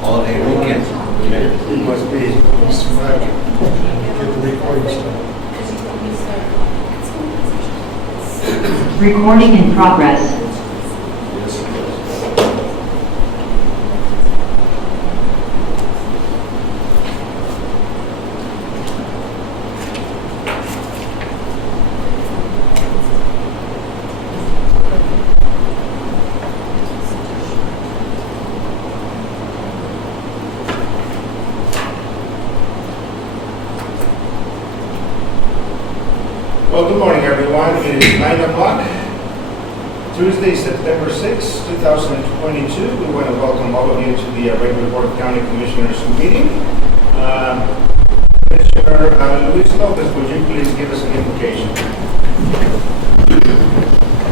Holiday weekend. It must be Mr. Magic. Get the recording started. Recording in progress. Well, good morning, everyone. It is 9 o'clock, Tuesday, September 6, 2022. We want to welcome all of you to the regular Board of County Commissioners meeting. Commissioner Luis Lopez, would you please give us an invocation?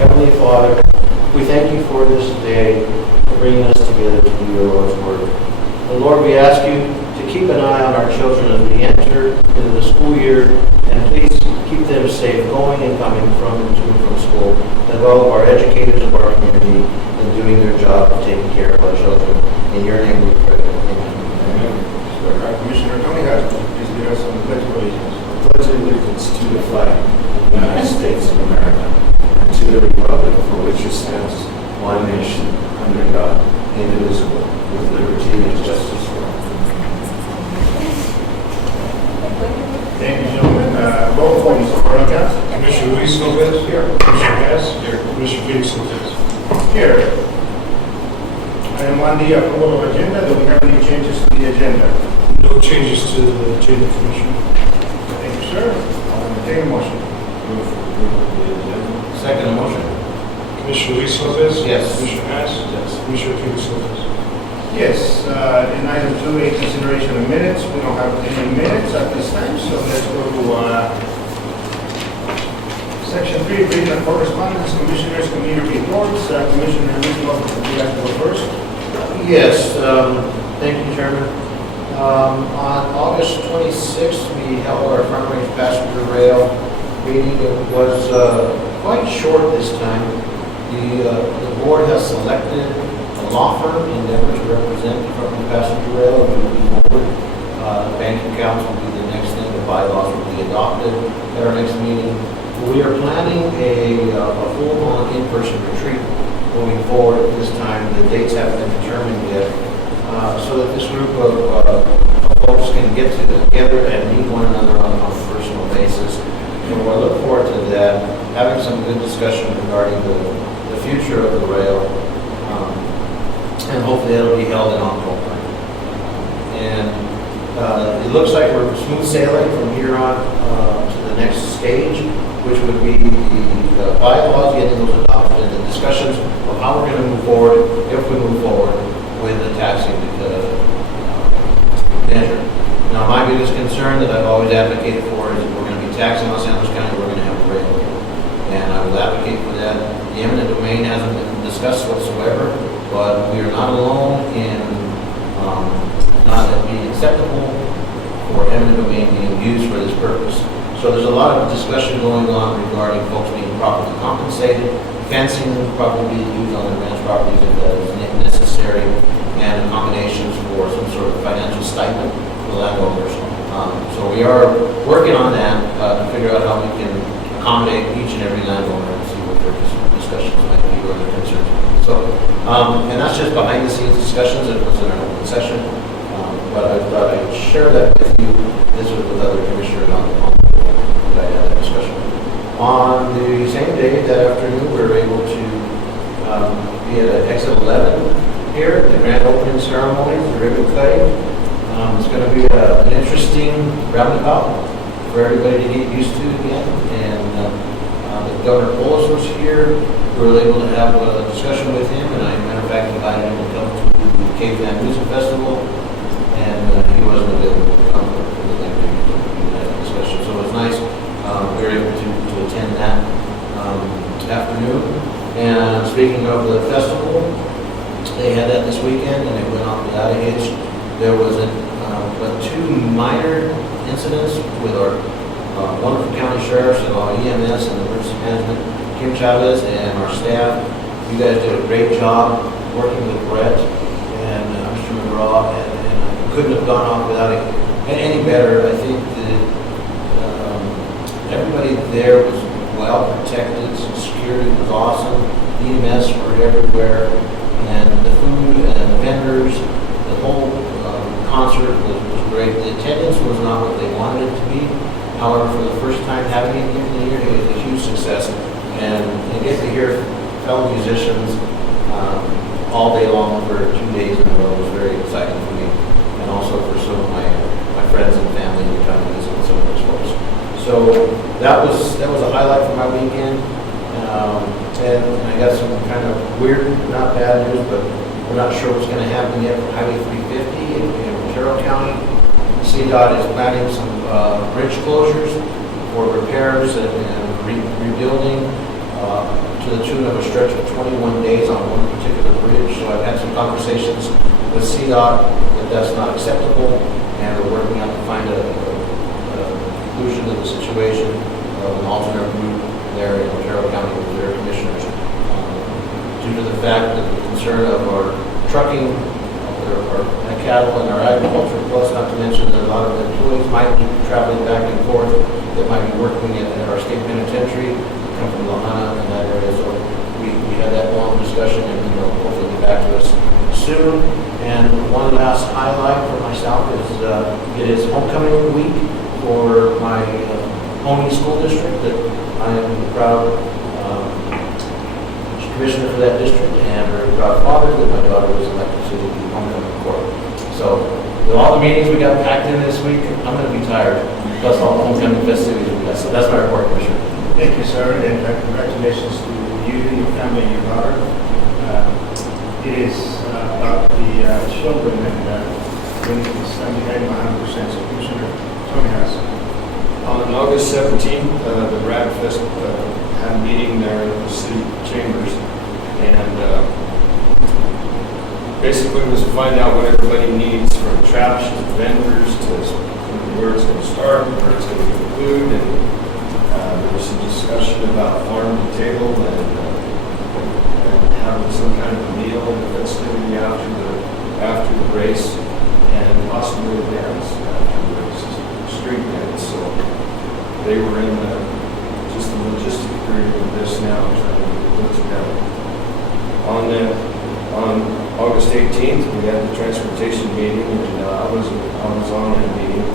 Heavenly Father, we thank you for this day, for bringing us together to do your Lord's word. And Lord, we ask you to keep an eye on our children as we enter into the school year, and please keep them safe going and coming from and to and from school, as well as our educators of our community in doing their job of taking care of our children. In your name we pray. Amen. Commissioner Tony Haskell, please give us some pledge of allegiance. Pledge allegiance to the flag of the United States of America and to the republic for which it stands, one nation, under God, indivisible, with liberty and justice for all. Thank you, gentlemen. Roll call, Mr. Vargas. Commissioner Luis Lopez. Here. Commissioner Hess. Here. Commissioner Felix Lopez. Here. Item on the approval of agenda. Do we have any changes to the agenda? No changes to the agenda, Commissioner. Thank you, sir. I'll entertain a motion. Move for approval of the agenda. Second motion. Commissioner Luis Lopez. Yes. Commissioner Hess. Yes. Commissioner Felix Lopez. Yes, in item 2A, consideration of minutes. We don't have any minutes at this time, so let's go to section 3, reading of correspondence, commissioners, committee reports. Commissioner Luis Lopez, would you like to go first? Yes, thank you, Chairman. On August 26th, we held our front range passenger rail meeting. It was quite short this time. The board has selected a law firm endeavor to represent the front range passenger rail moving forward. The banking accounts will be the next thing. The bylaws will be adopted at our next meeting. We are planning a full-on in-person retreat moving forward at this time. The dates haven't been determined yet, so that this group of folks can get together and meet one another on a personal basis. So I look forward to that, having some good discussion regarding the future of the rail, and hopefully that'll be held in October. And it looks like we're smooth sailing from here on to the next stage, which would be the bylaws, getting those adopted, and the discussions of how we're going to move forward, if we move forward, with the taxing measure. Now, my biggest concern that I've always advocated for is if we're going to be taxing Los Angeles County, we're going to have a rail. And I will advocate for that. The eminent domain hasn't been discussed whatsoever, but we are not alone in not being acceptable for eminent domain being used for this purpose. So there's a lot of discussion going on regarding folks being properly compensated, fencing probably being used on the ranch properties if that is necessary, and accommodations for some sort of financial stipend for landowners. So we are working on that to figure out how we can accommodate each and every landowner and see what their discussions might be or their concerns. So, and that's just behind the scenes discussions. It was in an open session, but I thought I'd share that with you. This was with other commissioners on that I had that discussion. On the same day, that afternoon, we were able to be at exit 11 here, the grand opening ceremony, the ribbon cutting. It's going to be an interesting roundabout for everybody to get used to again. And the Governor Polis was here. We were able to have a discussion with him, and I, matter of fact, invited him to come to the Cape Van Music Festival, and he wasn't available to come for the discussion. So it was nice. We were able to attend that afternoon. And speaking of the festival, they had that this weekend, and it went off without a hitch. There was but two minor incidents with our wonderful county sheriffs and our EMS and emergency management Kim Chavez and our staff. You guys did a great job working with Brett and Mr. McGraw, and couldn't have gone off without it any better. I think that everybody there was well protected, security was awesome, EMS were everywhere, and the food and the vendors, the whole concert was great. The attendance was not what they wanted it to be. However, for the first time having it in the year, it was a huge success. And you get to hear fellow musicians all day long for 2 days in a row. It was very exciting for me, and also for some of my friends and family who come to visit some of those folks. So that was a highlight for my weekend. And I got some kind of weird, not bad news, but we're not sure what's going to happen yet for Highway 350 in Ontario County. CDOT is planning some bridge closures for repairs and rebuilding to the tune of a stretch of 21 days on one particular bridge. So I've had some conversations with CDOT that that's not acceptable, and we're working out to find a conclusion to the situation of an alternate route there in Ontario County with their commissioners. Due to the fact that the concern of our trucking, our cattle and our agriculture, plus not to mention that a lot of employees might be traveling back and forth that might be working at our state penitentiary, come from Lahana and that area. So we had that long discussion, and hopefully get back to us soon. And one last highlight for myself is it is homecoming week for my homie school district that I am proud commissioner for that district, and very proud father that my daughter was elected to the homecoming court. So with all the meetings we got packed in this week, I'm going to be tired, plus all the homecoming festivities we got. So that's my report, Commissioner. Thank you, sir, and congratulations to you, your family, and your daughter. It is about the children, and when it's behind 100%. So, Commissioner Tony has. On August 17th, the RADFest had a meeting there at the city chambers, and basically it was to find out what everybody needs, from trash to vendors to where it's going to start, where it's going to conclude, and there was some discussion about farm to table and having some kind of a meal and festivity after the race, and possibly a dance after the race, street dance. So they were in just the logistic period of this now, trying to put together. On August 18th, we had the transportation meeting, and I was on that meeting.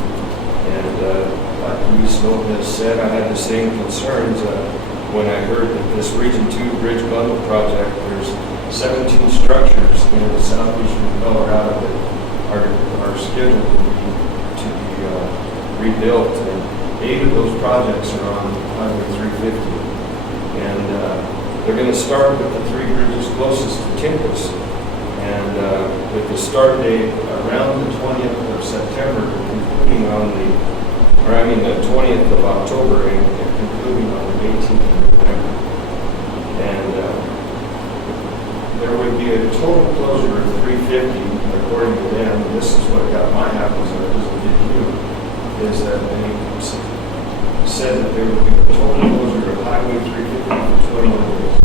And like Luis Lopez said, I had the same concerns when I heard that this Region 2 Bridge Bundle project, there's 17 structures in the southeastern Colorado that are scheduled to be rebuilt. And 8 of those projects are on Highway 350. And they're going to start with the 3 bridges closest to Timpus. And with the start date around the 20th of September, concluding on the 20th of October and concluding on the 18th of November. And there would be a total closure of 350, according to them. And this is what got my happens as did you, is that they said that there would be a total closure of Highway 350 for 21 days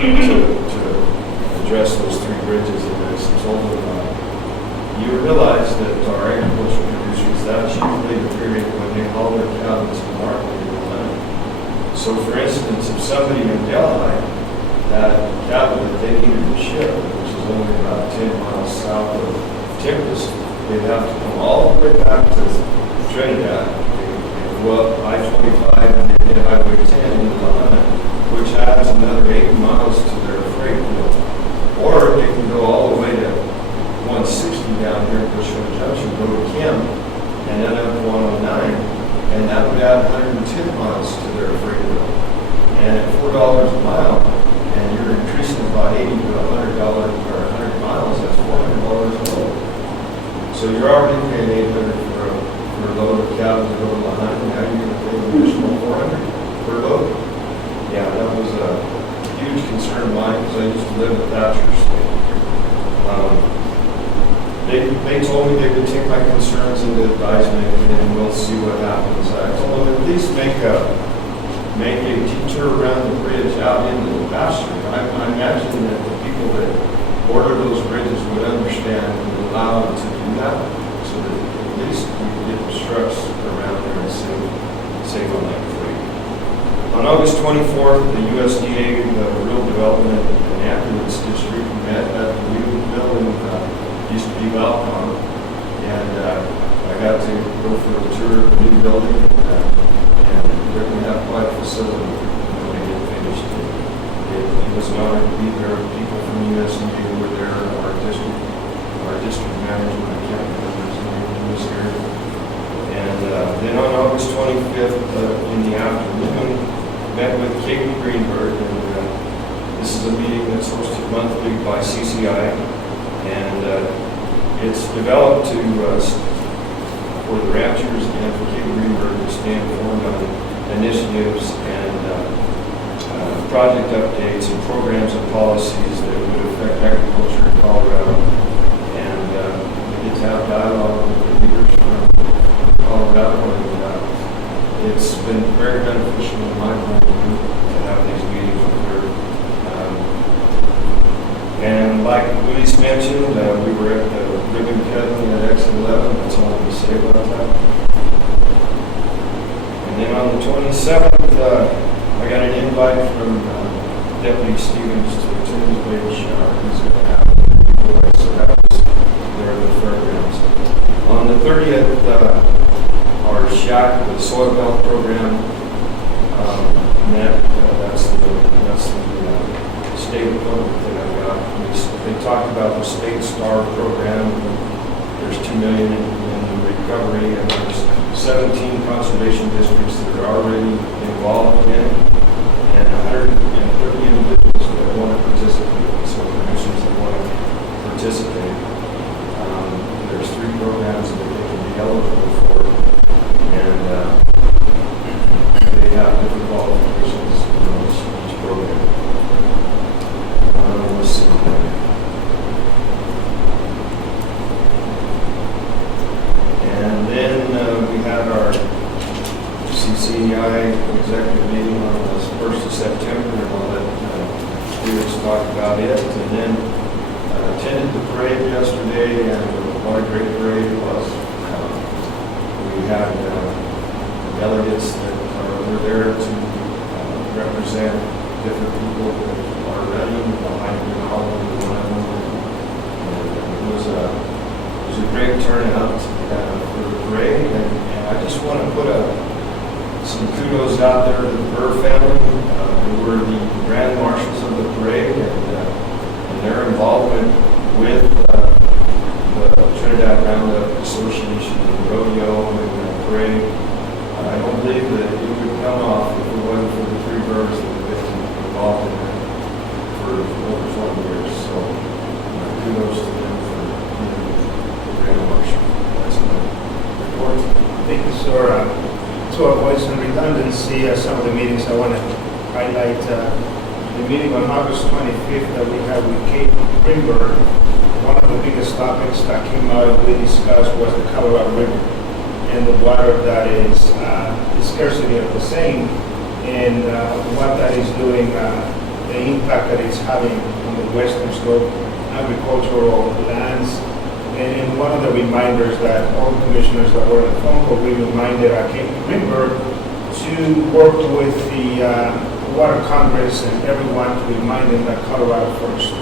to address those 3 bridges. And I told them, you realize that our agricultural producers, that's usually the period when they haul their cattle to the market in the land. So for instance, if somebody in Delhi had cattle that they needed to ship, which is only about 10 miles south of Timpus, they'd have to come all the way back to Trinidad, go up I-25 and then hit Highway 10 into Lahana, which adds another 80 miles to their freight bill. Or they can go all the way to 160 down here at Bushwick Junction, go to Kim, and then up 109, and that would add 110 miles to their freight bill. And at $4 a mile, and you're increasing about 80 to $100 or 100 miles, that's $400 a load. So you're already paying $800 for a load of cattle to go to Lahana, and now you're going to pay an additional $400 per load. Yeah, that was a huge concern of mine, because I used to live at Thatcher's. They told me they would take my concerns into advisement, and we'll see what happens. I told them at least make make a detour around the bridge out into the pasture. I imagine that the people that order those bridges would understand and would allow them to do that, so that at least we can get the trucks around there and save on that freight. On August 24th, the USDA, the Rural Development and Ambulance District, met at the new building, used to be Valcom, and I got to go for a tour of the new building, and we really have quite a facility when they get finished. It was an honor to be there. People from USDA were there, our district manager, I can't remember his name, he was here. And then on August 25th, in the afternoon, met with Katie Greenberg, and this is a meeting that's hosted monthly by CCI, and it's developed to for the ranchers and for Katie Greenberg to stay informed on initiatives and project updates and programs and policies that would affect agriculture in Colorado. And we get to have dialogue with the leaders from Colorado, and it's been very beneficial in my point of view to have these meetings with her. And like Luis mentioned, we were at the ribbon cutting at Exit 11. That's all I'm going to say about that. And then on the 27th, I got an invite from Deputy Stevens to attend his baby shower. He's going to have it. So that was there at the fairgrounds. On the 30th, our SHAC, the Soil Health Program, met. That's the state appointment that I got. They talked about the State STAR program. There's $2 million in recovery, and there's 17 conservation districts that are already involved in it, and 130 individuals that want to participate, so producers that want to participate. There's 3 programs that they can be eligible for, and they have different qualifications for each program. Let's see. And then we had our CCI executive meeting on the 1st of September, and I'll let Felix talk about it. And then attended the parade yesterday, and what a great parade it was. We had delegates that were there to represent different people that are running behind the column and one of them. And it was a great turnout for the parade, and I just want to put some kudos out there to the Burr family, who were the grand marshals of the parade, and their involvement with the Trinidad Roundup Association and the rodeo and the parade. I don't believe that it would come off if it wasn't for the 3 Burrs that have been involved in it for over 20 years. So kudos to them for being the grand marshal. That's my report. Thank you, sir. To avoid some redundancy, some of the meetings I want to highlight. The meeting on August 25th that we had with Kate Greenberg, one of the biggest topics that came out and we discussed was the Colorado River and the water that is the scarcity of the same, and what that is doing, the impact that it's having on the western slope agricultural lands. And one of the reminders that all commissioners that were on the phone call, we reminded Kate Greenberg to work with the Water Congress and everyone to remind them that Colorado first.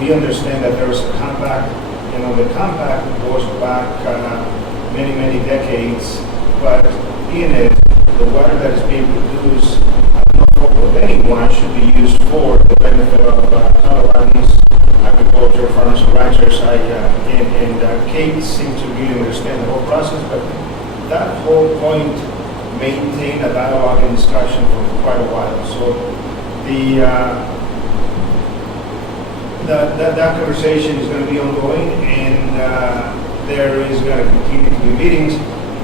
We understand that there is a compact, and on the compact it goes back many, many decades, but in it, the water that is being produced at no fault of anyone should be used for the benefit of Coloradans, agriculture, farmers, and ranchers. And Kate seemed to really understand the whole process, but that whole point maintained a dialogue and discussion for quite a while. So that conversation is going to be ongoing, and there is going to continue to be meetings.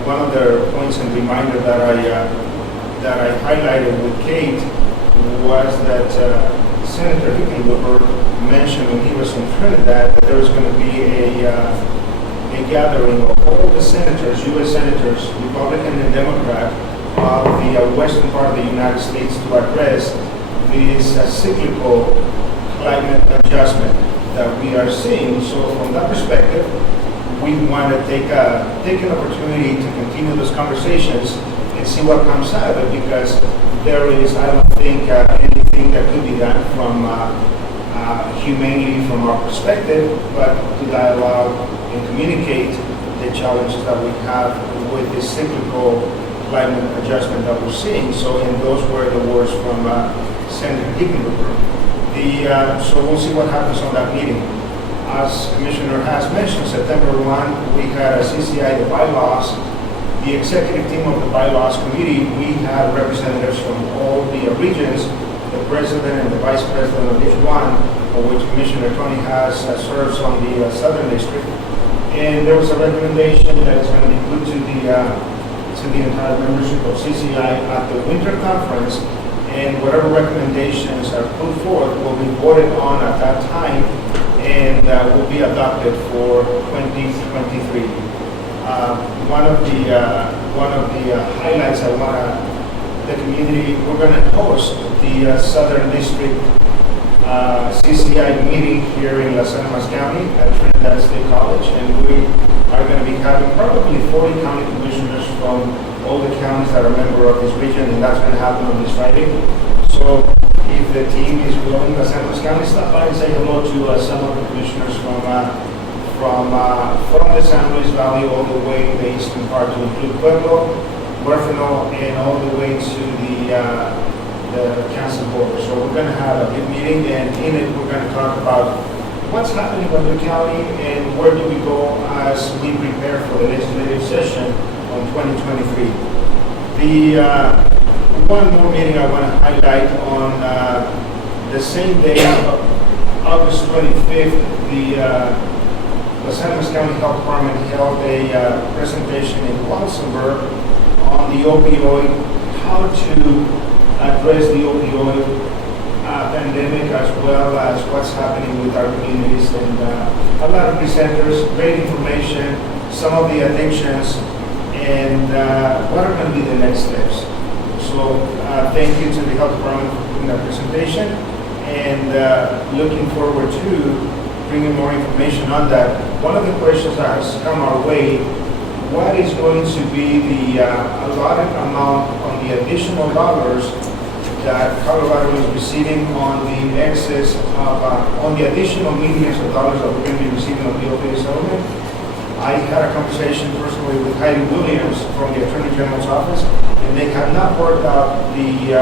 One of the points and reminder that I highlighted with Kate was that Senator Hickenlooper mentioned when he was in Trinidad that there was going to be a gathering of all the senators, U.S. senators, Republican and Democrat, of the western part of the United States to address this cyclical climate adjustment that we are seeing. So from that perspective, we want to take an opportunity to continue those conversations and see what comes out of it, because there is, I don't think, anything that could be done from humanely from our perspective, but to dialogue and communicate the challenges that we have with this cyclical climate adjustment that we're seeing. So, and those were the words from Senator Hickenlooper. So we'll see what happens on that meeting. As Commissioner has mentioned, September 1, we had a CCI, the bylaws, the executive team of the bylaws committee. We had representatives from all the regions, the president and the vice president of each one, of which Commissioner Tony has serves on the Southern District. And there was a recommendation that is going to be put to the entire membership of CCI at the winter conference, and whatever recommendations are put forth will be voted on at that time and will be adopted for 2023. One of the highlights I want the community, we're going to host the Southern District CCI meeting here in Las Animas County at Trinidad State College, and we are going to be having probably 40 county commissioners from all the counties that are member of this region, and that's going to happen on this Friday. So if the team is willing, Las Animas County, stop by and say hello to some of the commissioners from the San Luis Valley all the way the eastern part to include Pueblo, Huérfano, and all the way to the Kansas border. So we're going to have a big meeting, and in it we're going to talk about what's happening in the county and where do we go as we prepare for the legislative session on 2023. The one more meeting I want to highlight on the same day, August 25th, the Las Animas County Health Department held a presentation in Walsenburg on the opioid, how to address the opioid pandemic, as well as what's happening with our communities, and a lot of presenters, great information, some of the addictions, and what are going to be the next steps. So thank you to the Health Department for doing that presentation, and looking forward to bringing more information on that. One of the questions that has come our way, what is going to be the allotted amount on the additional dollars that Colorado is receiving on the excess of, on the additional millions of dollars that we're going to be receiving on the opioid settlement? I had a conversation personally with Heidi Williams from the Attorney General's office, and they have not worked out the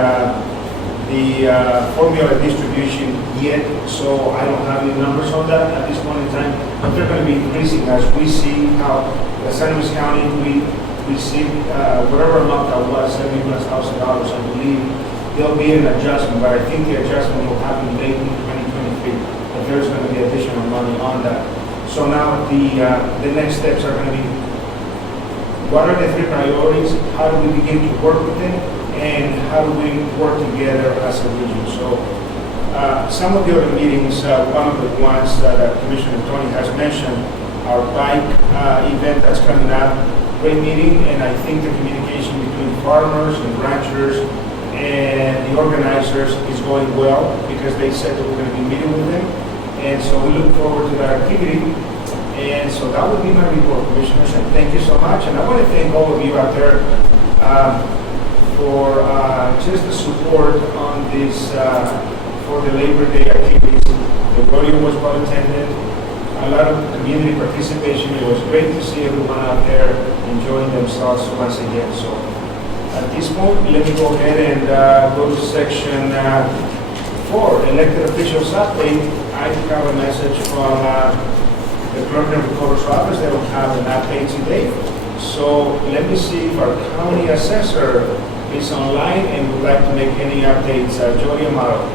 formula distribution yet, so I don't have any numbers on that at this point in time, but they're going to be increasing as we see how the San Luis County, we received whatever amount that was, $70,000, I believe. There'll be an adjustment, but I think the adjustment will happen late in 2023, but there's going to be additional money on that. So now the next steps are going to be, what are the three priorities, how do we begin to work with them, and how do we work together as a region. So some of the other meetings, one of the ones that Commissioner Tony has mentioned, our bike event that's coming up, great meeting, and I think the communication between farmers and ranchers and the organizers is going well, because they said that we're going to be meeting with them, and so we look forward to that activity. And so that would be my report, Commissioners, and thank you so much. And I want to thank all of you out there for just the support on this, for the Labor Day activities. The rodeo was well attended, a lot of community participation. It was great to see everyone out there enjoying themselves once again. So at this point, let me go ahead and go to section 4, elected officials update. I have a message from the clerk and recorder's office. They don't have an update today. So let me see if our county assessor is online and would like to make any updates. Jody Amaro.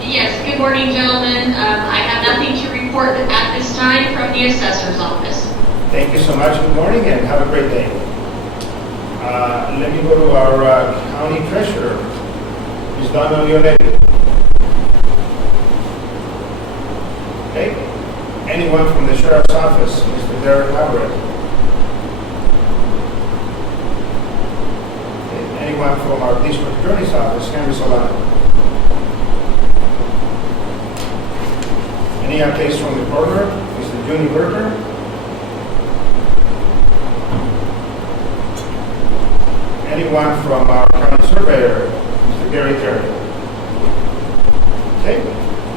Yes, good morning, gentlemen. I have nothing to report at this time from the assessor's office. Thank you so much. Good morning and have a great day. Let me go to our county treasurer, Ms. Donna Leonetti. Okay. Anyone from the sheriff's office, Mr. Derek Everett? District Attorney's Office, Henry Solano. Any updates from the coroner, Mr. Junior Berger? Anyone from our county surveyor, Mr. Gary Terry? Okay,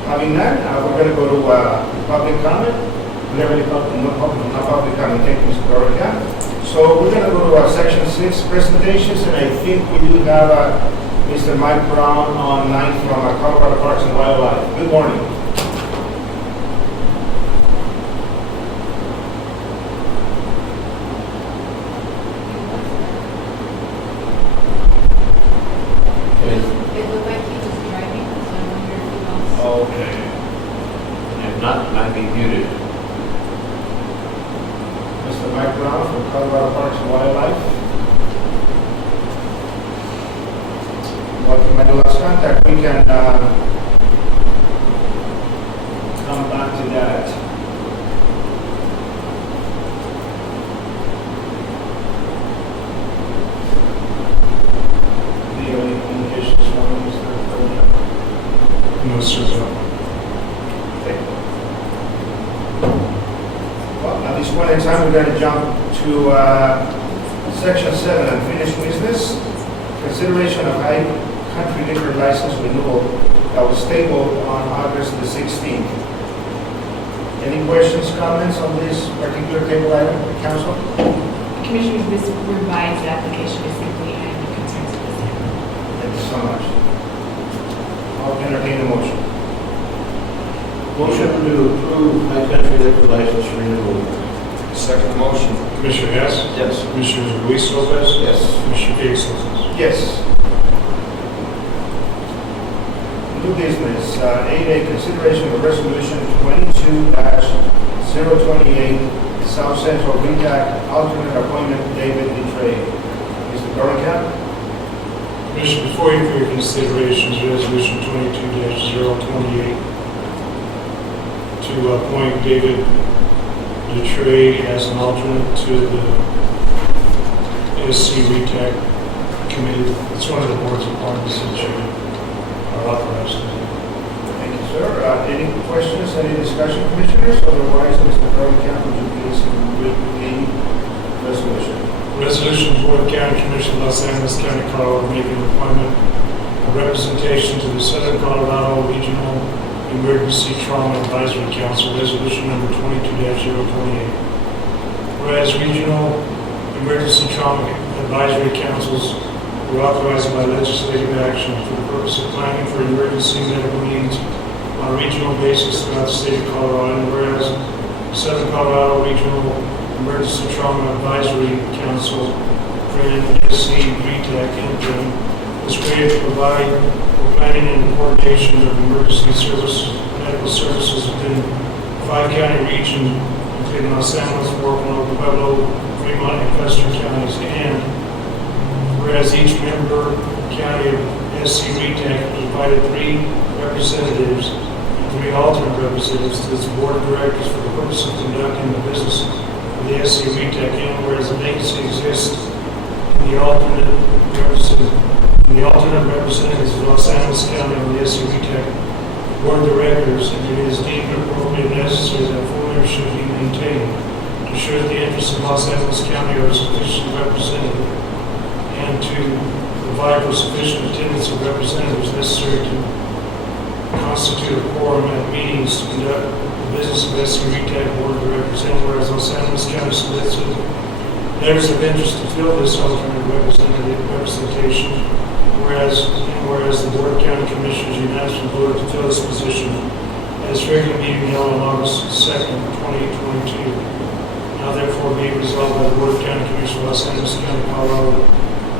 having none, we're going to go to public comment. Do we have any public, no public comment? Thank you, Mr. Dorica. So we're going to go to section 6 presentations, and I think we do have Mr. Mike Brown online from Colorado Parks and Wildlife. Good morning. It looked like he was driving, so I wonder if he wants. Okay. And if not, it might be muted. Mr. Mike Brown from Colorado Parks and Wildlife. Welcome to last contact. We can come back to that. Do you have any communications from Mr. President? No, sir. Okay. Well, at this point in time, we're going to jump to section 7, unfinished business. Consideration of high country liquor license renewal that was tabled on August the 16th. Any questions, comments on this particular table item, council? Commissioners, this revised application is simply and concerns of the same. Thank you so much. I'll entertain a motion. Motion to approve high country liquor license renewal. Second motion. Commissioner Hess? Yes. Commissioner Luis Lopez? Yes. Commissioner Felix Lopez? Yes. New business, 8A, consideration of resolution 22-028, South Central RETAC, alternate appointment, David Dutray. Mr. Dorica? Commissioner, before you for your considerations, resolution 22-028 to appoint David Dutray as an alternate to the SC RETAC committee. It's one of the board's appointments that you are authorized to do. Thank you, sir. Any questions, any discussion, commissioners? Otherwise, Mr. Dorica, would you please read the resolution? Resolution, Board of County Commission, Los Angeles County, Colorado, making an appointment of representation to the Southern Colorado Regional Emergency Trauma Advisory Council, resolution number 22-028. Whereas regional emergency trauma advisory councils were authorized by legislative action for the purpose of planning for emergency medical needs on a regional basis throughout the state of Colorado, and whereas Southern Colorado Regional Emergency Trauma Advisory Council, SC RETAC, was created to provide for planning and coordination of emergency services, medical services within 5-county region, including Los Angeles, Fort Worth, Pueblo, Fremont, and Custer counties. And whereas each member county of SC RETAC provided 3 representatives and 3 alternate representatives to its board of directors for the purpose of conducting the business of the SC RETAC, and whereas a vacancy exists in the alternate representatives of Los Angeles County on the SC RETAC board of directors, and it is deemed appropriate and necessary that full membership be maintained to ensure that the interests of Los Angeles County are sufficiently represented, and to provide for sufficient attendance of representatives necessary to constitute a quorum at meetings to conduct the business of SC RETAC board of directors, and whereas Los Angeles County solicited letters of interest to fill this alternate representation, whereas the Board of County Commissioners unanimously voted to fill this position at its regular meeting held on August 2nd, 2022. Now therefore be resolved by the Board of County Commissioners of Los Angeles County, Colorado,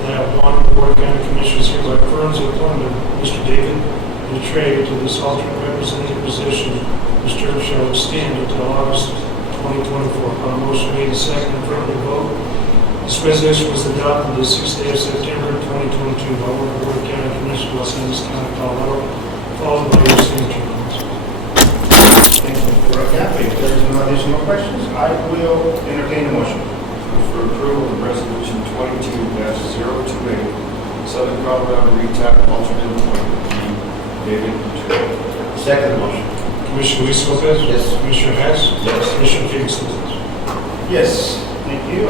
that 1, the Board of County Commissioners hereby affirms the appointment of Mr. David Dutray to this alternate representative position. This term shall extend until August 2024. Upon a motion made and seconded, affirmative vote. This resolution was adopted the 6th day of September 2022 by the Board of County Commissioners of Los Angeles County, Colorado, followed by your signature. Thank you, Mr. Dorica. If there is no additional questions, I will entertain a motion. For approval of resolution 22-028, Southern Colorado RETAC alternate appointment to David Petrillo. Second motion. Commissioner Luis Lopez? Yes. Commissioner Hess? Yes. Commissioner Kingston? Yes, thank you.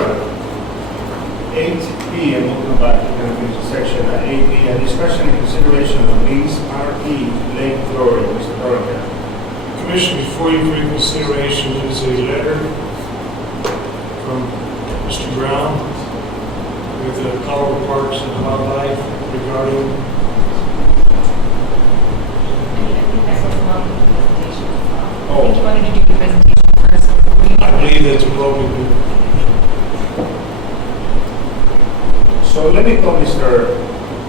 8B, and we'll come back to kind of finish the section. 8B, a discussion and consideration of lease RE Lake Glory, Mr. Dorian. Commissioner, before you for your consideration is a letter from Mr. Brown with the Colorado Parks and Wildlife regarding, I think that's what's along with the presentation as well. I Oh. think you wanted to do the presentation first. I believe that's appropriate. So let me call Mr.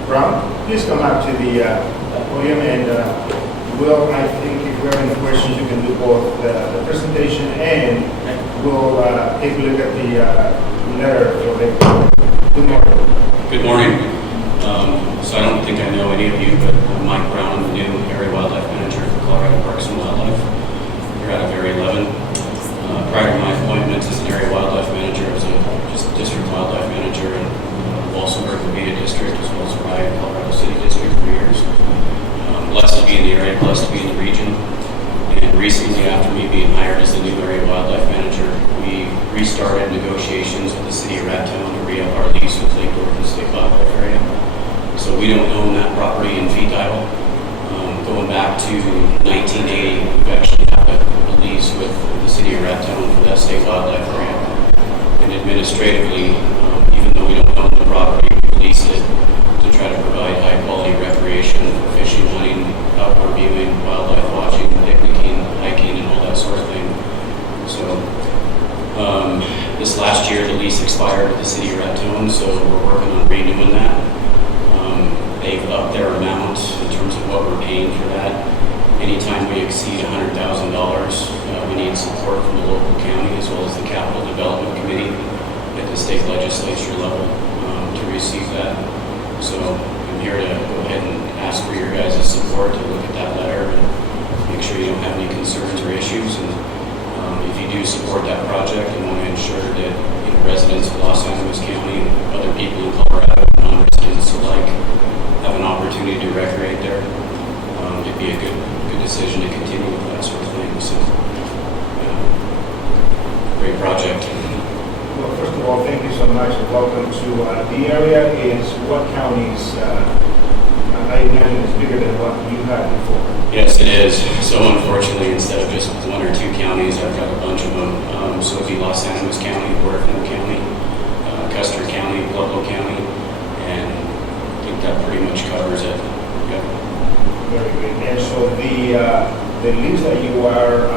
Brown. Please come out to the podium and Will, I think if we have any questions, you can do both the presentation and we'll take a look at the letter for the. Good morning. Good morning. So I don't think I know any of you, but I'm Mike Brown, I'm the new Area Wildlife Manager for Colorado Parks and Wildlife here out of Area 11. Prior to my appointment as an Area Wildlife Manager, I was a District Wildlife Manager in Walsenburg, Levita District, as well as Ryan, Colorado City District for years. Blessed to be in the area, blessed to be in the region. And recently, after me being hired as the new Area Wildlife Manager, we restarted negotiations with the City of Raton to re-up our lease with Lake Dorothy State Wildlife Area. So we don't own that property in fee title. Going back to 1980, we've actually had a lease with the City of Raton for that state wildlife area. And administratively, even though we don't own the property, we lease it to try to provide high-quality recreation, fishing, hunting, outdoor viewing, wildlife watching, picnicking, hiking, and all that sort of thing. So this last year, the lease expired with the City of Raton, so we're working on renewing that. They've upped their amount in terms of what we're paying for that. Anytime we exceed $100,000, we need support from the local county as well as the Capital Development Committee at the state legislature level to receive that. So I'm here to go ahead and ask for your guys' support to look at that letter and make sure you don't have any concerns or issues. And if you do support that project and want to ensure that residents of Los Angeles County and other people in Colorado, non-residents alike, have an opportunity to recreate there, it'd be a good decision to continue with that sort of thing. So, great project. Well, first of all, thank you so much and welcome to the area. Is what counties? I imagine it's bigger than what you had before. Yes, it is. So unfortunately, instead of just one or two counties, I've got a bunch of them. So it'd be Los Angeles County, Huerfano County, Custer County, Pueblo County, and I think that pretty much covers it. Yep. Very good. And so the lease that you are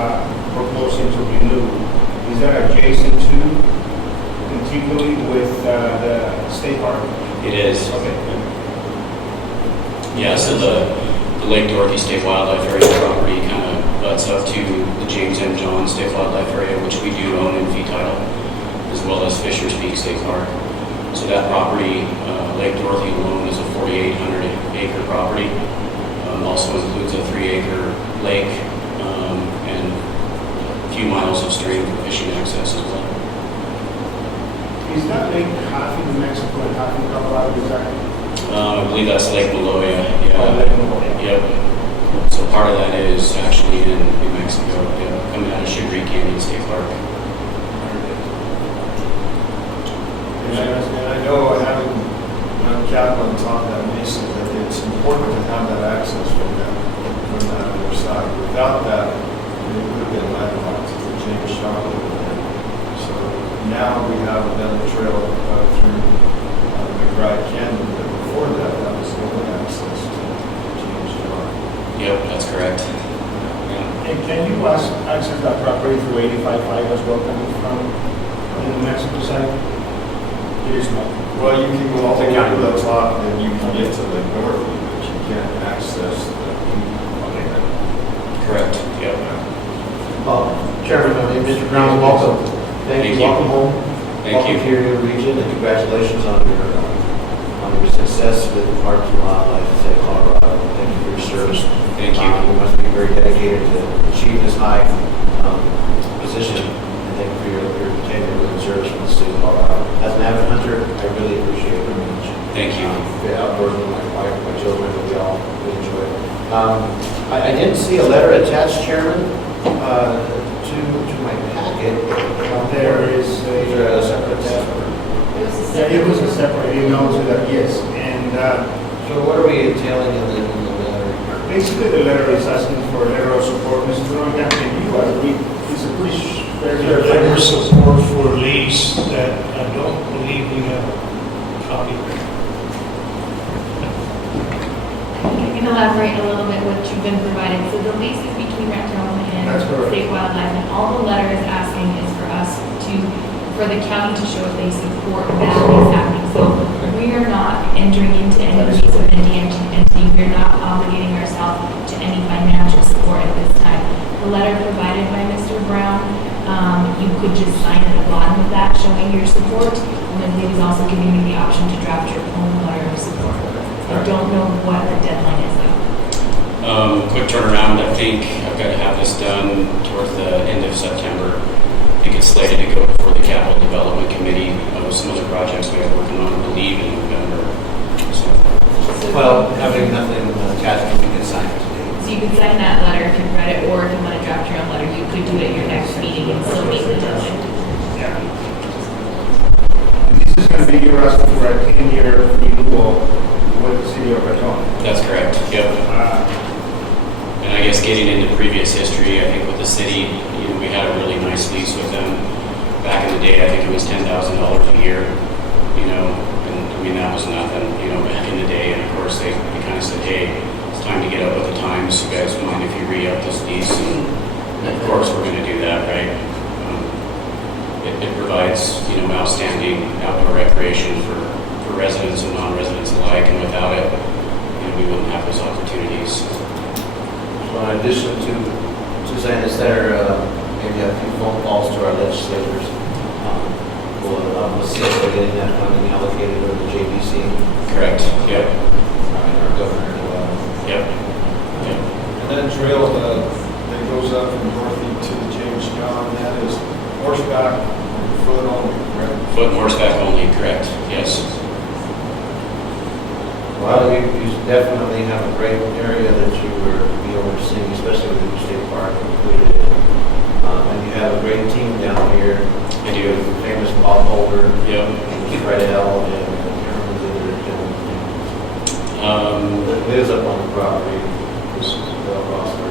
proposing to renew, is that adjacent to, contiguously with the state park? It is. Okay. Yeah, so the Lake Dorothy State Wildlife Area property kind of butts up to the James M. John State Wildlife Area, which we do own in fee title, as well as Fisher's Peak State Park. So that property, Lake Dorothy alone is a 4,800-acre property. Also includes a 3-acre lake and a few miles of stream for fishing access as well. Is that lake half in New Mexico and half in Colorado? Is that? I believe that's Lake Maloya. Oh, Yeah. Lake Maloya. Yep. So part of that is actually in New Mexico, coming out of Sugar Canyon State Park. And I know having cattle on top of that mesa, that it's important to have that access from that other side. Without that, it would have been landlocked to James Shaw over there. So now we have another trail through McBride Canyon, but before that, that was the only access to James Shaw. Yep, that's correct. Yeah. And can you access that property through 85.5 as well, coming from the New Mexico side? It is not. Well, you can go all the way to the top, and you can get to the north, but you can't access the. Correct. Yep. Chairman, Mr. Brown, welcome. Thank you. Welcome home. Thank Welcome you. to your region, and congratulations on your success with Parks and Wildlife in the state of Colorado. Thank you for your service. Thank you. You must be very dedicated to achieve this high position. And thank you for your tenure with service from the state of Colorado. As an avid hunter, I really appreciate it very much. Thank you. The outdoors with my wife, my children, we all enjoy it. I didn't see a letter attached, Chairman, to my packet. There is Is there a separate attachment? yeah, it was a separate email to that, yes. And So what are we entailing in the letter? basically, the letter is asking for a letter of support. Mr. Ronda, can you read? It's a pretty very Letter of support for lease that I don't believe we have a copy of. I can elaborate a little bit what you've been provided. So the lease is between Rectome and That's correct. State Wildlife, and all the letter is asking is for us for the county to show if they support that lease happening. So we are not entering into any lease with a DMT. We're not obligating ourselves to any financial support at this time. The letter provided by Mr. Brown, you could just sign at the bottom of that showing your support. And then he was also giving you the option to draft your own letter of support. I don't know what the deadline is though. Quick turnaround, I think I've got to have this done towards the end of September. I think it's slated to go before the Capital Development Committee. Some other projects we have working on, I believe, in November. So, Well, having nothing attached, we can sign it today. So you could sign that letter if you read it, or if you want to draft your own letter, you could do it at your next meeting and still meet the deadline. Yeah. And this is going to be, you're asking for a 10-year renewal with the city of Raton. that's correct. Yep. And I guess getting into previous history, I think with the city, we had a really nice lease with them. Back in the day, I think it was $10,000 a year, and I mean, that was nothing, back in the day. And of course, they kind of said, hey, it's time to get up with the times. You guys mind if you re-up this lease? And of course, we're going to do that, right? It provides, outstanding outdoor recreation for residents and non-residents alike, and without it, we wouldn't have those opportunities. So in addition to signing this letter, maybe a few phone calls to our legislators. We'll assist with getting that funding allocated to the JBC. Correct. Yep. And our governor as well. Yep. Yep. And that trail that goes up from Dorothy to the James John, that is horseback, foot only, correct? Foot and horseback only, correct, yes. Well, you definitely have a great area that you will be overseeing, especially with the state park included. And you have a great team down here. I do. The famous Bob Holder. Yep. And Fredell and Cameron that lives up on the property. Rosser.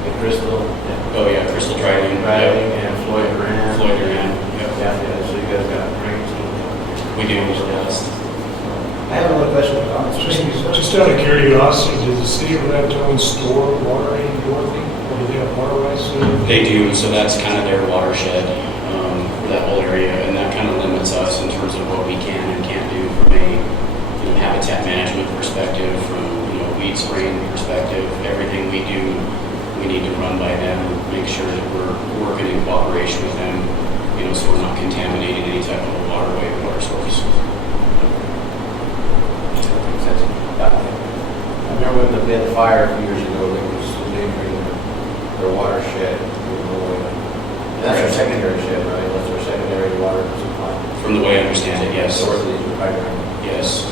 And Crystal. And Oh, yeah, Crystal Driving. Riley and Floyd Duran. Floyd Duran. Yep. Yeah, so you guys got a great team down here. We do, yes. I have another question or comments. Just out of curiosity, does the city of Raton store water in Dorothy? Or do they have water rights to it? They do, so that's kind of their watershed for that whole area, and that kind of limits us in terms of what we can and can't do from a habitat management perspective, from weed spraying perspective. Everything we do, we need to run by them, make sure that we're working in cooperation with them, so we're not contaminating any type of waterway or water source. I remember when they had the fire a few years ago, they was neighboring their watershed. And that's our secondary shed, right? That's our secondary water supply. From the way I understand it, yes. Dorothy is the primary. Yes.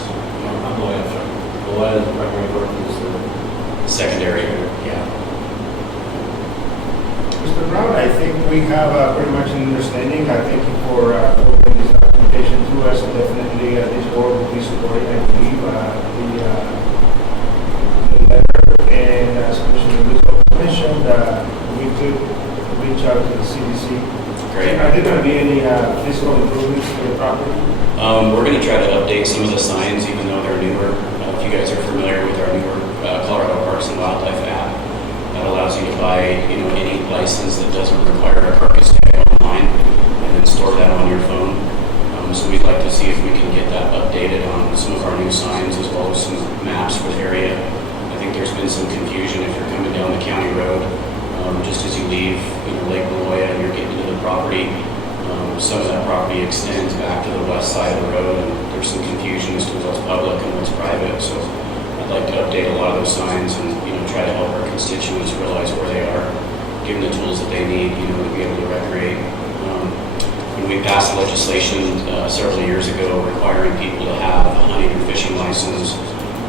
I'm loyal, sorry. The one is the primary, Dorothy is the Secondary, yeah. Mr. Brown, I think we have pretty much an understanding. I thank you for forwarding this application to us. Definitely, this board will be supporting, I believe, the letter. And as Commissioner Rizzo mentioned, we could reach out to the CDC. Great. Are there going to be any physical improvements to the property? We're going to try to update some of the signs, even though they're newer. If you guys are familiar with our newer Colorado Parks and Wildlife app, that allows you to buy, any license that doesn't require a carcass tag online, and then store that on your phone. So we'd like to see if we can get that updated on some of our new signs, as well as some maps for the area. I think there's been some confusion if you're coming down the county road, just as you leave, Lake Maloya, and you're getting into the property. Some of that property extends back to the west side of the road, and there's some confusion as to what's public and what's private. So I'd like to update a lot of those signs and, try to help our constituents realize where they are, give them the tools that they need, to be able to recreate. We We passed legislation several years ago requiring people to have a hunting and fishing license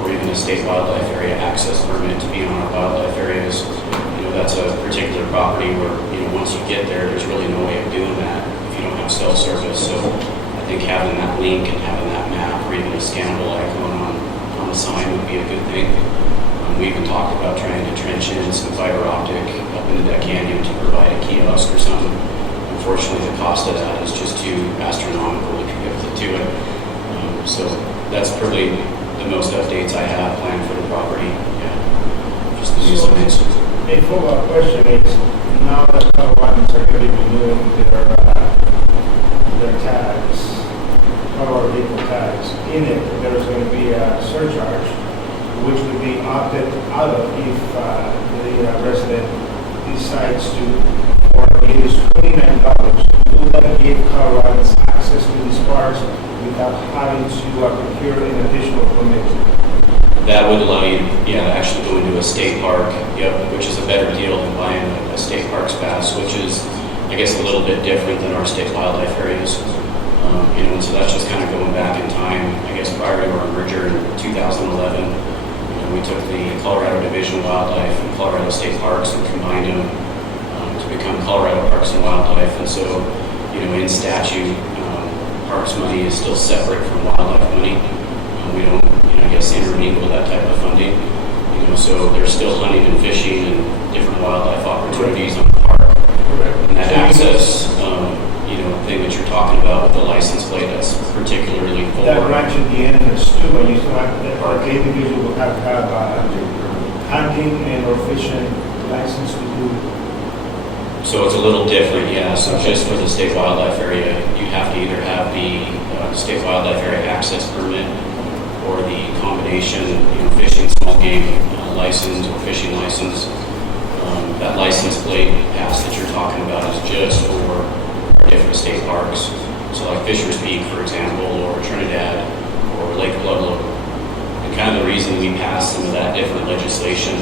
or even a state wildlife area access permit to be on our wildlife areas. That's a particular property where, once you get there, there's really no way of doing that if you don't have cell service. So I think having that link and having that map or even a scannable icon on the sign would be a good thing. We even talked about trying to trench in some fiber optic up into that canyon to provide a kiosk or something. Unfortunately, the cost of that is just too astronomical to commit to it. So that's probably the most updates I have planned for the property. Yeah, just the new signs. A follow-up question is, now that Coloradans are going to be renewing their tags, Colorado vehicle tags, in it, there's going to be a surcharge, which would be opted out of if the resident decides to, or it is $29. Will that give Coloradans access to these parks without having to procure an additional permit? That would allow you, to actually go into a state park, which is a better deal than buying a state parks pass, which is, I guess, a little bit different than our state wildlife areas. And so that's just kind of going back in time, I guess, prior to our merger in 2011. We took the Colorado Division of Wildlife and Colorado State Parks and combined them to become Colorado Parks and Wildlife. And so, in statute, parks money is still separate from wildlife money. We don't, intermingle that type of funding. So there's still hunting and fishing and different wildlife opportunities on the park. And that access, thing that you're talking about with the license plate, that's particularly for. That branch at the end is too, but you still have, the individual will have to have hunting and or fishing license to do. So it's a little different, So just for the state wildlife area, you have to either have the state wildlife area access permit or the combination, fishing small game license or fishing license. That license plate pass that you're talking about is just for our different state parks. So like Fisher's Peak, for example, or Trinidad, or Lake Ludlow. And kind of the reason we passed some of that different legislation,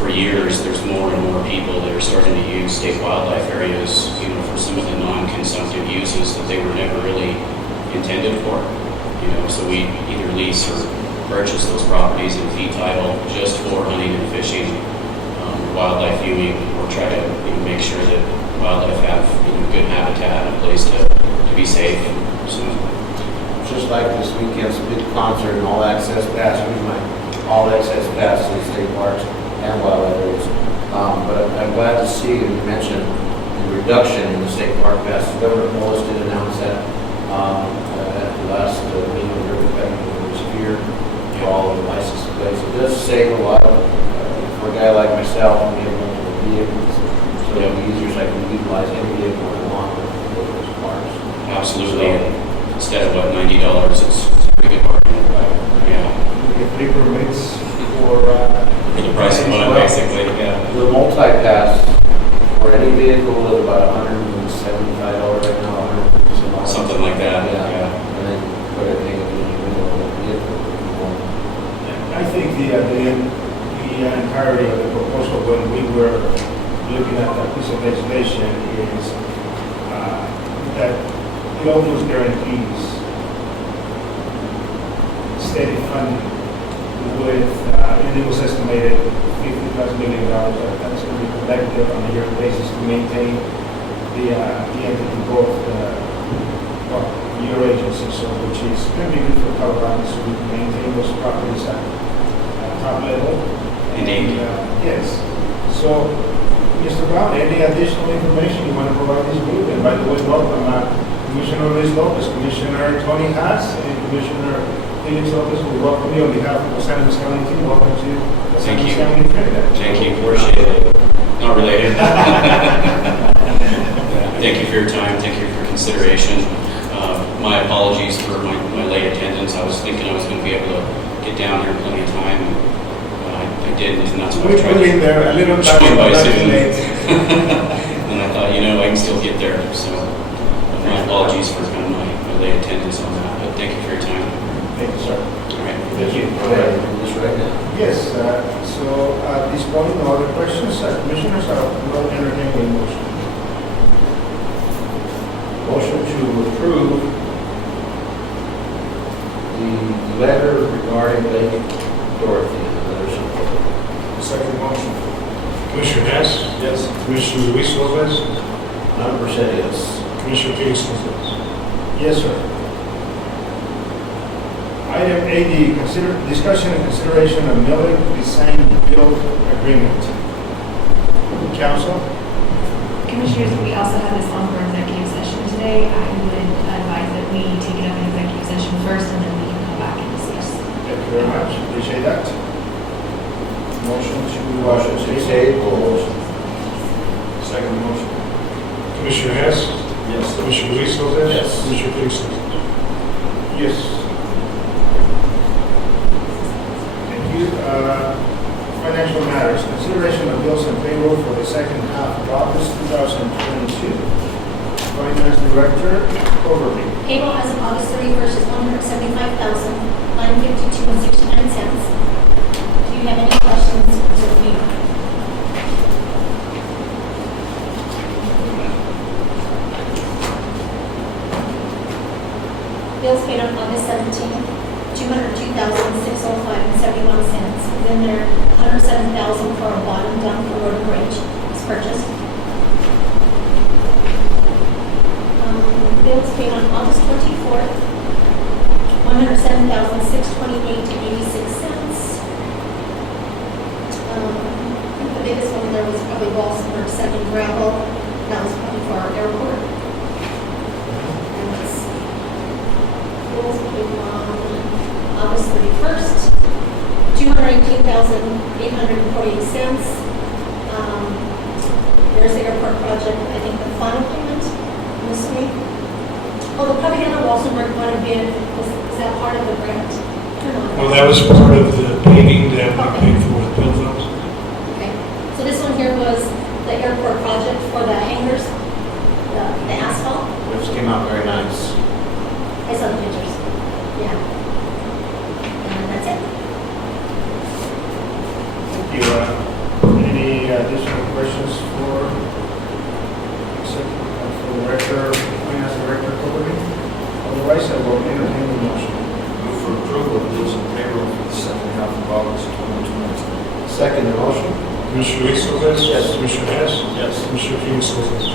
for years, there's more and more people that are starting to use state wildlife areas, for some of the non-consumptive uses that they were never really intended for. So we either lease or purchase those properties in fee title just for hunting and fishing, wildlife viewing, or try to make sure that wildlife have good habitat and a place to be safe. So, Just like this weekend's big concert and all access pass, all access pass to the state parks and wildlife areas. But I'm glad to see you mention the reduction in the state park pass. Governor Polis did announce that at the last meeting of Riverbank, when he was here for all of the license plates. It does save a lot for a guy like myself. We have multiple vehicles, so it'll be easier so I can utilize any vehicle I want to go to those parks. absolutely. Instead of $90, it's a pretty good bargain. Yeah. Get free permits for For the price of one, basically. Yeah. The multi-pass for any vehicle is about $175 right now, $150. Something like that. Yeah. And then put everything in the middle of the vehicle. I think the entirety of the proposal when we were looking at that piece of legislation is that it almost guarantees steady funding with, and it was estimated $50+ million that's going to be collected on a yearly basis to maintain the entity, both your agency, so which is going to be good for Colorado, so we can maintain those properties at top level. Indeed. Yes. So, Mr. Brown, any additional information you want to provide this group? And by the way, welcome Commissioner Luis Lopez, Commissioner Tony Haas, and Commissioner Felix Lopez. We welcome you on behalf of the San Luis County team. Welcome to the San Luis County Trinidad. Thank you. Appreciate it. Not related. Thank you for your time. Thank you for your consideration. My apologies for my late attendance. I was thinking I was going to be able to get down here in plenty of time. I didn't, and that's why I tried We've been there a little time, swing by but not too soon. late. And I thought, I can still get there. So my apologies for kind of my late attendance on that. But thank you for your time. Thank you, sir. All right. Thank you. This right now. Yes, so at this point, no other questions. Commissioners, will entertain a motion. Motion to approve the letter regarding Lake Dorothy, letter support. Second motion. Commissioner Hess, Yes. Commissioner Luis Lopez, 100% yes. Commissioner Felix Lopez. Yes, sir. Item 80, discussion and consideration of milling design build agreement. Council? Commissioners, we also have this on for executive session today. I would advise that we take it up in executive session first, and then we can come back and discuss. Thank you very much. Appreciate that. Motion Motion to table. Second motion. Commissioner Hess, Yes. Commissioner Luis Lopez. Yes. Commissioner Felix Lopez. Yes. Thank you. Financial matters, consideration of bills and payroll for the second half of August 2022. Finance Director, overview. Payroll as of August 31st is $175,952.69. Do you have any questions for me? Bills paid on August 17th, $202,605.71. Then there, $107,000 for a bottom dump for road and bridge was purchased. Bills paid on August 24th, $107,628.86. I think the biggest one there was probably Walsenburg second gravel. That was probably for our airport. And it's bills paid on August 31st, $218,848. There's the airport project, I think the final payment this week. Oh, the Propaganda Walsenburg one bid, was that part of the grant? I don't know. Well, that was part of the paving that we paid for with bill funds. Okay, so this one here was the airport project for the hangars, the asphalt. Which came out very nice. I saw the pictures. Yeah. And that's it. Thank you. Any additional questions for Director, Finance Director Coleman? Otherwise, I will entertain the motion. Move for approval of bills and payroll for the second half of August 2022. Second motion. Commissioner Luis Lopez. Yes. Commissioner Hess. Yes. Commissioner Felix Lopez.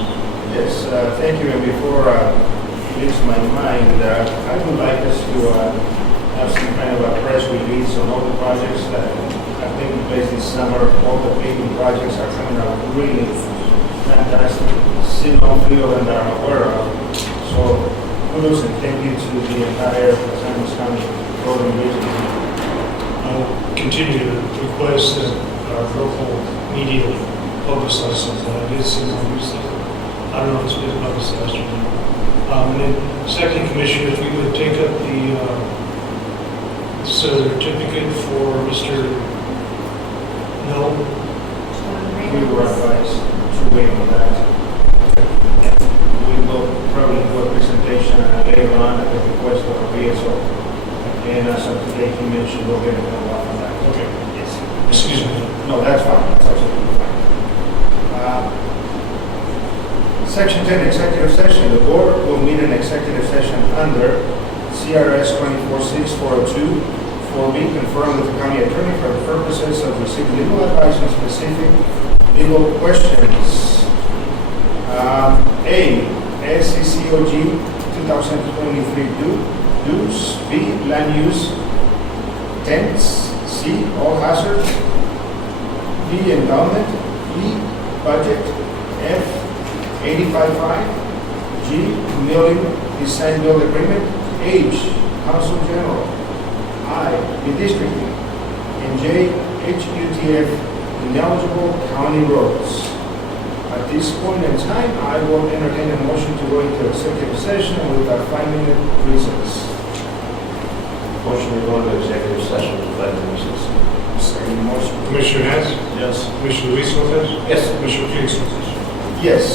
Yes, thank you. And before it leaves my mind, I would like us to have some kind of a press release on all the projects that have taken place this summer. All the paving projects are coming out really fantastic. Seen all three of them that I'm aware of. So kudos and thank you to the entire Los Angeles County Road and Bridge. I'll continue to request that our local media publicize something. I did see one recently. I don't know if it's been publicized or not. And then, second, Commissioner, if we would take up the certificate for Mr. No. We were advised to wait on that. We will probably do a presentation later on at the request of our BSO. And as of today, he mentioned we'll get a follow up on that. Okay. Yes. Excuse me. No, that's fine. That's absolutely fine. Section 10, executive session. The board will meet in executive session under CRS 246-402, 4B, confirmed with the county attorney for the purposes of receiving legal advice on specific legal questions. A, SCCOG 2023 dues. B, land use tents. C, all hazards. D, endowment. E, budget. F, 85.5. G, milling design build agreement. H, council general. I, redistricting. And J, HUTF, ineligible county roads. At this point in time, I will entertain a motion to go into executive session with a 5-minute recess. Motion to go into executive session with 5 minutes. Second motion. Commissioner Hess. Yes. Commissioner Luis Lopez. Yes. Commissioner Felix Lopez. Yes.